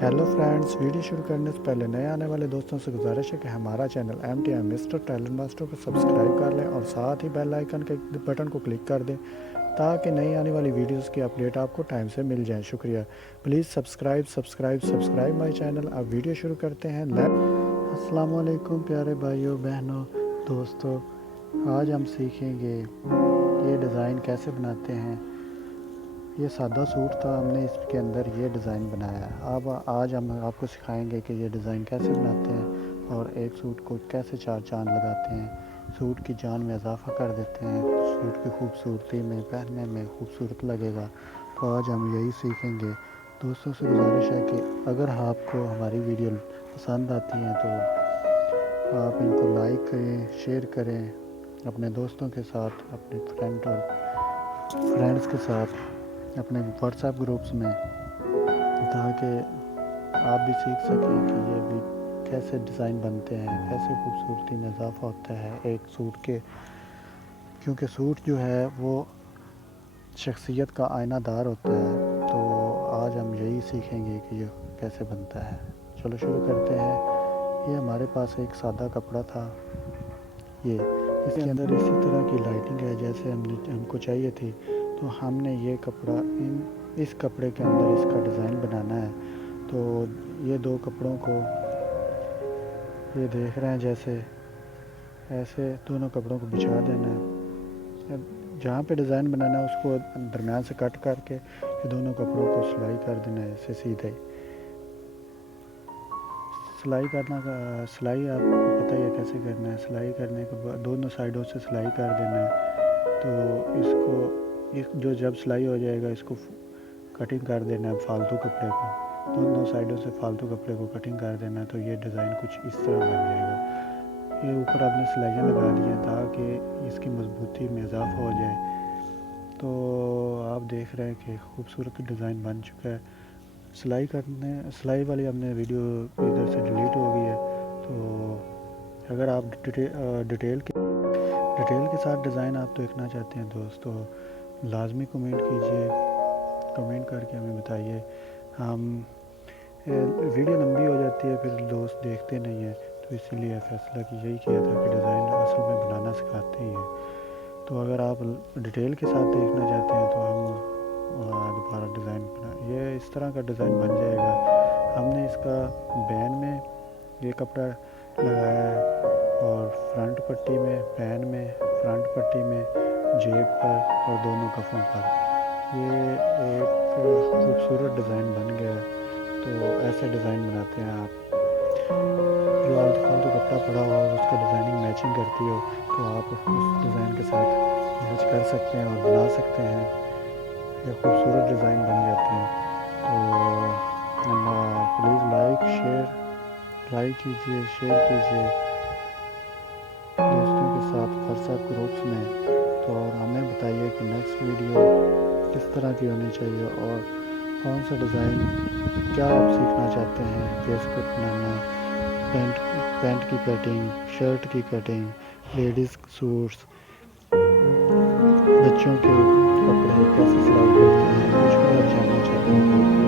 Hello friends, video शुरू करने से पहले नए आने वाले दोस्तों से गुजारिश है कि हमारा channel MTM mister tailor master को सब्सक्राइब कर लें और साथ ही बेल आइकन के बटन को क्लिक कर दें ताकि नई आने वाली वीडियोस की अपडेट आपको टाइम से मिल जाए। शुक्रिया। Please subscribe my channel. अब वीडियो शुरू करते हैं। अस्सलाम वालेकुम प्यारे भाइयों बहनों दोस्तों, आज हम सीखेंगे ये डिज़ाइन कैसे बनाते हैं। ये सादा सूट था, हमने इसके अंदर ये डिज़ाइन बनाया है। अब आज हम आपको सिखाएंगे कि ये डिज़ाइन कैसे बनाते हैं और एक सूट को कैसे चार चांद लगाते हैं, सूट की जान में इजाफ़ा कर देते हैं, सूट की खूबसूरती में, पहनने में खूबसूरत लगेगा। तो आज हम यही सीखेंगे। दोस्तों से गुजारिश है कि अगर आपको हमारी वीडियो पसंद आती हैं तो आप इनको लाइक करें, शेयर करें अपने दोस्तों के साथ, अपने फ्रेंड्स के साथ, अपने व्हाट्सएप ग्रुप्स में, ताकि आप भी सीख सकें कि ये भी कैसे डिज़ाइन बनते हैं, कैसे खूबसूरती में इजाफ़ा होता है एक सूट के। क्योंकि सूट जो है वो शख्सियत का आईनादार होता है। तो आज हम यही सीखेंगे कि ये कैसे बनता है। चलो शुरू करते हैं। ये हमारे पास एक सादा कपड़ा था, ये इसके अंदर इसी तरह की लाइटिंग है जैसे हमको चाहिए थी। तो हमने ये कपड़ा इस कपड़े के अंदर इसका डिज़ाइन बनाना है। तो ये दो कपड़ों को ये देख रहे हैं, जैसे ऐसे दोनों कपड़ों को बिछा देना है। जहाँ पे डिज़ाइन बनाना है उसको दरम्यान से कट करके ये दोनों कपड़ों को सिलाई कर देना है। ऐसे सीधे सिलाई आपको पता ही है कैसे करना है। सिलाई करने के बाद दोनों साइडों से सिलाई कर देना है। तो जब सिलाई हो जाएगा इसको कटिंग कर देना है फालतू कपड़े को, दोनों साइडों से फालतू कपड़े को कटिंग कर देना है। तो ये डिज़ाइन कुछ इस तरह बन जाएगा। ये ऊपर आपने सिलाइयाँ लगा दी हैं ताकि इसकी मजबूती में इजाफा हो जाए। तो आप देख रहे हैं कि खूबसूरत डिज़ाइन बन चुका है। सिलाई वाली हमने वीडियो इधर से डिलीट हो गई है। तो अगर आप डिटेल के साथ डिज़ाइन आप देखना चाहते हैं दोस्तों, लाजमी कमेंट कीजिए, कमेंट करके हमें बताइए। हम वीडियो लंबी हो जाती है फिर दोस्त देखते नहीं हैं, तो इसीलिए फ़ैसला यही किया था कि डिज़ाइन असल में बनाना सिखाते ही हैं। तो अगर आप डिटेल के साथ देखना चाहते हैं तो हम दोबारा डिज़ाइन ये इस तरह का डिज़ाइन बन जाएगा। हमने इसका बैन में ये कपड़ा लगाया है और फ्रंट पट्टी में, बैन में, फ्रंट पट्टी में, जेब पर और दोनों कफ़ों पर ये एक खूबसूरत डिज़ाइन बन गया है। तो ऐसे डिज़ाइन बनाते हैं आप। जो आलतू फालतू कपड़ा पड़ा हो उसका डिज़ाइनिंग मैचिंग करती हो तो आप उस डिज़ाइन के साथ मैच कर सकते हैं और बना सकते हैं। ये खूबसूरत डिज़ाइन बन जाते हैं। तो प्लीज़ लाइक कीजिए, शेयर कीजिए दोस्तों के साथ व्हाट्सएप ग्रुप्स में। तो और हमें बताइए कि नेक्स्ट वीडियो किस तरह की होनी चाहिए और कौन सा डिज़ाइन क्या आप सीखना चाहते हैं। फेस कट बनाना, पैंट की कटिंग, शर्ट की कटिंग, लेडीज़ सूट्स, बच्चों के कपड़े कैसे सिलाई करते हैं, कुछ भी आप जानना चाहते हैं